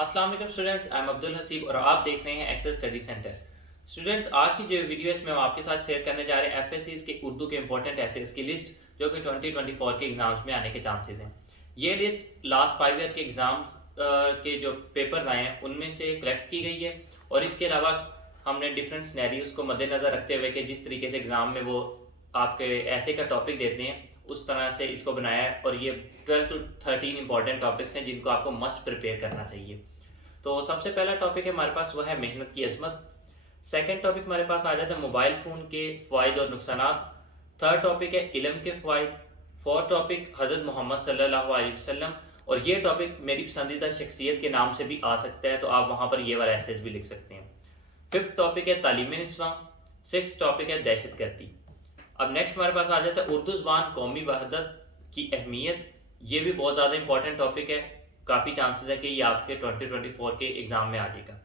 अस्सलाम वालेकुम students, I am Abdul Haseeb और आप देख रहे हैं एक्सेस स्टडी सेंटर। स्टूडेंट्स, आज की जो वीडियो है इसमें हम आपके साथ शेयर करने जा रहे हैं एफएससीज के उर्दू के इंपॉर्टेंट एसेस की लिस्ट जो कि 2024 के एग्जाम्स में आने के चांसेस हैं। ये लिस्ट लास्ट 5 ईयर के एग्जाम्स के जो पेपर्स आए हैं उनमें से कलेक्ट की गई है और इसके अलावा हमने डिफरेंट सिनेरियोज को मद्देनज़र रखते हुए कि जिस तरीके से एग्ज़ाम में वो आपके ऐसे का टॉपिक देते हैं उस तरह से इसको बनाया है और ये 12 to 13 इंपॉर्टेंट टॉपिक्स हैं जिनको आपको मस्ट प्रिपेयर करना चाहिए। तो सबसे पहला टॉपिक है हमारे पास, वो है मेहनत की अजमत। सेकंड टॉपिक हमारे पास आ जाता है मोबाइल फ़ोन के फ़ायदे और नुकसानात। थर्ड टॉपिक है इल्म के फ़ायदे। फोर्थ टॉपिक हज़रत मोहम्मद सल्लल्लाहु अलैहि वसल्लम, और ये टॉपिक मेरी पसंदीदा शख्सियत के नाम से भी आ सकता है, तो आप वहाँ पर ये वाला एसेस भी लिख सकते हैं। फिफ्थ टॉपिक है तालीम इस्लाम। सिक्स टॉपिक है दहशत गर्दी। अब नेक्स्ट हमारे पास आ जाता है उर्दू ज़बान कौमी वहदत की अहमियत। ये भी बहुत ज़्यादा इंपॉर्टेंट टॉपिक है, काफ़ी चांसेस है कि ये आपके 2024 के एग्ज़ाम में आ जाएगा।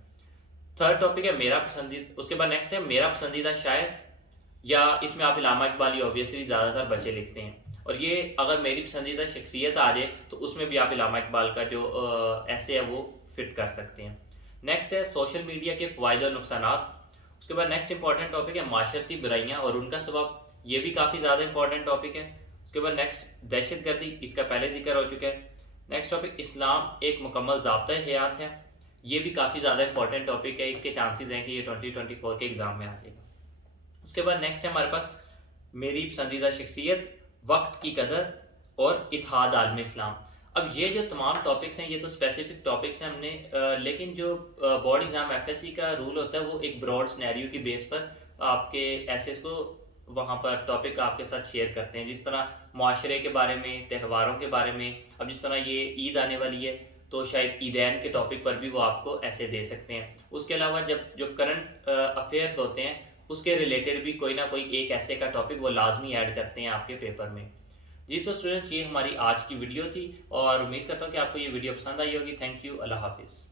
थर्ड टॉपिक है मेरा पसंदीदा, उसके बाद नेक्स्ट है मेरा पसंदीदा शायर, या इसमें आप इलामा इकबाल ऑब्वियसली ज़्यादातर बच्चे लिखते हैं, और ये अगर मेरी पसंदीदा शख्सियत आ जाए तो उसमें भी आप इलामा इकबाल का जो ऐसे है वो फिट कर सकते हैं। नेक्स्ट है सोशल मीडिया के फ़ायदे और नुकसानात। उसके बाद नेक्स्ट इंपॉर्टेंट टॉपिक है माशरती बुराइयाँ और उनका सबब, ये भी काफ़ी ज़्यादा इंपॉर्टेंट टॉपिक है। उसके बाद नेक्स्ट दहशत गर्दी, इसका पहले जिक्र हो चुका है। नेक्स्ट टॉपिक इस्लाम एक मुकम्मल ज़ाब्ता हयात है, ये भी काफ़ी ज़्यादा इंपॉर्टेंट टॉपिक है, इसके चांसेस हैं कि ये 2024 के एग्ज़ाम में आ जाएगा। उसके बाद नेक्स्ट है हमारे पास मेरी पसंदीदा शख्सियत, वक्त की कदर और इत्तेहाद आलम इस्लाम। अब ये जो तमाम टॉपिक्स हैं ये तो स्पेसिफिक टॉपिक्स हैं हमने लेकिन जो बोर्ड एग्ज़ाम एफएससी का रूल होता है वो एक ब्रॉड सिनेरियो की बेस पर आपके एसेस को वहाँ पर टॉपिक आपके साथ शेयर करते हैं, जिस तरह माशरे के बारे में, त्योहारों के बारे में। अब जिस तरह ये ईद आने वाली है तो शायद ईदैन के टॉपिक पर भी वो आपको ऐसे दे सकते हैं। उसके अलावा जब जो करंट अफेयर्स होते हैं उसके रिलेटेड भी कोई ना कोई एक ऐसे का टॉपिक वो लाजमी ऐड करते हैं आपके पेपर में। जी तो स्टूडेंट्स, ये हमारी आज की वीडियो थी और उम्मीद करता हूँ कि आपको ये वीडियो पसंद आई होगी। थैंक यू, अल्लाह हाफिज़।